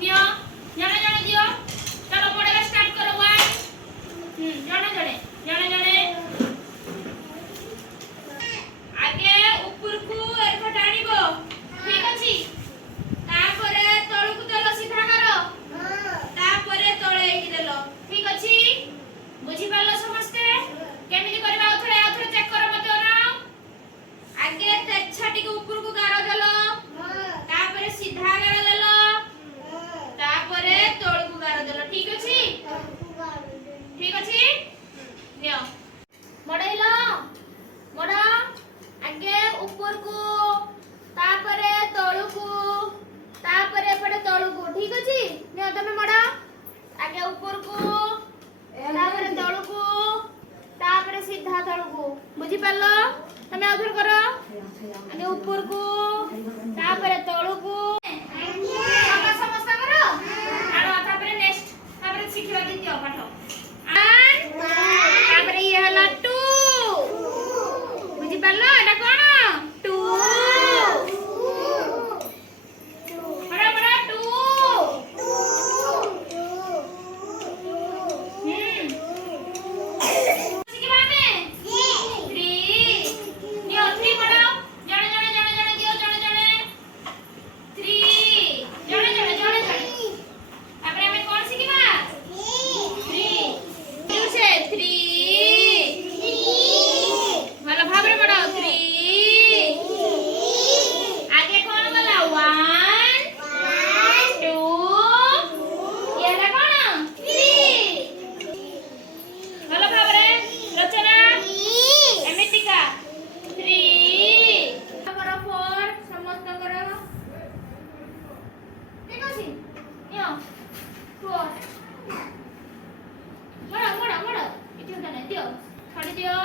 neo जणे जणे दियो चलो मोड़ेगा स्टार्ट करो 1 जणे जणे जणे जणे आगे ऊपर को एरको टाणीबो ठीक अछि तापरे तळु को देलो सीधा करो तापरे तळे की देलो ठीक अछि बुझी पालो समस्ते केमिति करबा आउथरे चेक करो मते ओनाओ आगे तेछाटी को ऊपर को गारो देलो तापरे सीधा गारो देलो तापरे तळ को गारो देलो ठीक अछि नियो मडैलो मडा आगे ऊपर को तापरे तळु को तापरे पडे तळु को ठीक अछि नियो तमे मडा आगे ऊपर को तापरे तळु को तापरे सीधा तळु को बुझी पालो तमे आउथर करो आगे ऊपर को तापरे तळु को समस्त करो आरो तापरे नेक्स्ट तापरे शिखिबा दियो पाठ तापरे ये हला 2 बुझी पालो एटा कोन 2 बड़ा बड़ा 2 शिखिबा में 3 नियो 3 पढ़ाओ जणे जणे जणे जणे दियो जणे जणे 3 जणे जणे जणे जणे तापरे हमें कोन शिखिबा 3 क्यों से 3 भलो भाबरे पढ़ाओ 3 आगे कोन गला 1 2 ये ला कोन 3 भलो भाबरे रचना एमितिका 3 करो 4 समस्त करो ठीक अछि नियो 4 मडा मडा मडा इति होता नै दियो छाडी दियो